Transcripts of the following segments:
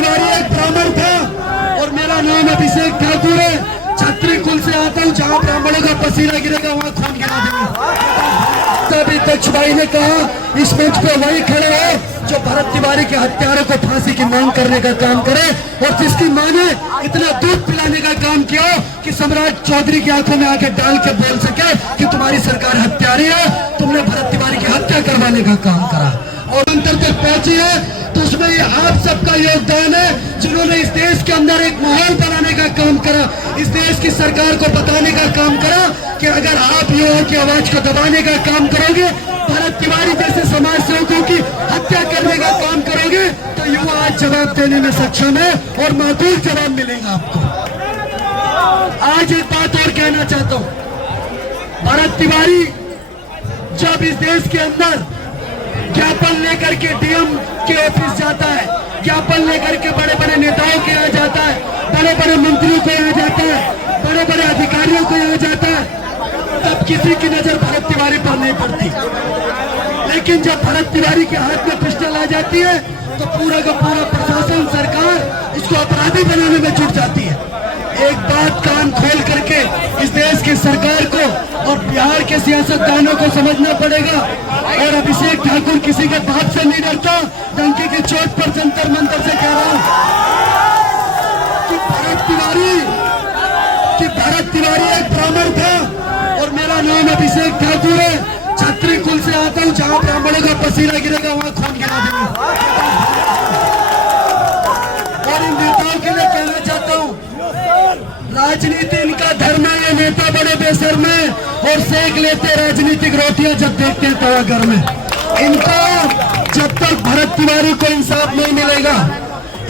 तिवारी एक ब्राह्मण था और मेरा नाम अभिषेक ठाकुर है। छत्री कुल से आता हूँ, जहाँ ब्राह्मणों का पसीना गिरेगा वहाँ खून गिरा देंगे। तभी दक्ष भाई ने कहा इस मंच पे वही खड़े हो जो भरत तिवारी के हत्यारों को फांसी की मांग करने का काम करे और जिसकी मां ने इतना दूध पिलाने का काम किया कि सम्राट चौधरी की आंखों में आके डाल के बोल सके कि तुम्हारी सरकार हत्यारी है, तुमने भरत तिवारी की हत्या करवाने का काम करा और अंतर तक पहुंची है। तो उसमें ये आप सबका योगदान है जिन्होंने इस देश के अंदर एक माहौल बनाने का काम करा, इस देश की सरकार को बताने का काम करा कि अगर आप युवाओं की आवाज को दबाने का काम करोगे, भरत तिवारी जैसे समाज सेवकों की हत्या करने का काम करोगे, तो युवा आज जवाब देने में सक्षम है और माकूल जवाब मिलेगा आपको। आज एक बात और कहना चाहता हूं, भरत तिवारी जब इस देश के अंदर ज्ञापन लेकर के डीएम के ऑफिस जाता है, ज्ञापन लेकर के बड़े बड़े नेताओं के यहाँ जाता है, बड़े बड़े मंत्रियों को यहाँ जाता है, बड़े बड़े अधिकारियों को यहाँ जाता है, तब किसी की नजर भरत तिवारी पर नहीं पड़ती। लेकिन जब भरत तिवारी के हाथ में पिस्टल आ जाती है तो पूरा का पूरा प्रशासन, सरकार इसको अपराधी बनाने में जुट जाती है। एक बात कान खोल करके इस देश की सरकार को और बिहार के सियासतदानों को समझना पड़ेगा। और अभिषेक ठाकुर किसी के बात से नहीं डरता, डंके की चोट पर जंतर मंतर से कह रहा हूं कि भरत तिवारी एक ब्राह्मण था और मेरा नाम अभिषेक ठाकुर है। छत्री कुल से आता हूँ, जहाँ ब्राह्मणों का पसीना गिरेगा वहाँ खून गिरा देंगे। और इन नेताओं के लिए कहना चाहता हूँ, राजनीति इनका धर्म है। ये नेता बड़े बेशर्म है और सेक लेते राजनीतिक रोटियां जब देखते हैं तवा घर में। इनको जब तक भरत तिवारी को इंसाफ नहीं मिलेगा,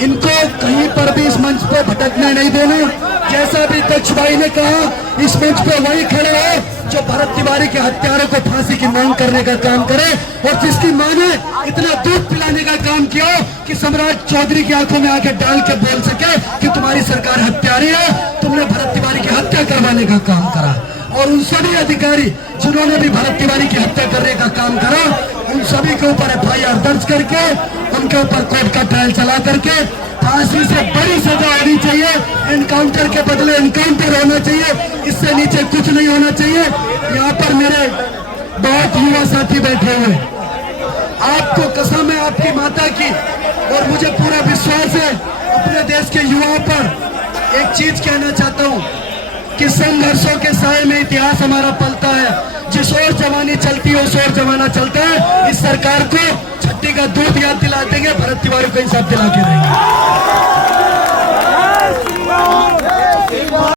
इनको कहीं पर भी इस मंच पे भटकने नहीं देना। जैसा भी दक्ष भाई ने कहा, इस मंच पे वही खड़े हो जो भरत तिवारी के हत्यारों को फांसी की मांग करने का काम करे और जिसकी मां ने इतना दूध पिलाने का काम किया कि सम्राट चौधरी की आंखों में आके डाल के बोल सके कि तुम्हारी सरकार हत्यारी है, तुमने भरत तिवारी की हत्या करवाने का काम करा। और उन सभी अधिकारी जिन्होंने भी भरत तिवारी की हत्या करने का काम करा, उन सभी के ऊपर FIR दर्ज करके उनके ऊपर कोर्ट का ट्रायल चला करके फांसी से बड़ी सजा होनी चाहिए। एनकाउंटर के बदले एनकाउंटर होना चाहिए, इससे नीचे कुछ नहीं होना चाहिए। यहाँ पर मेरे बहुत युवा साथी बैठे हुए, आपको कसम है आपकी माता की और मुझे पूरा विश्वास है अपने देश के युवाओं पर। एक चीज कहना चाहता हूँ कि संघर्षों के साए में इतिहास हमारा पलता है। जिस ओर जवानी चलती है उस ओर जमाना चलता है। इस सरकार को छठी का दूध याद दिला देंगे, भरत तिवारी को इंसाफ दिला के रहेंगे।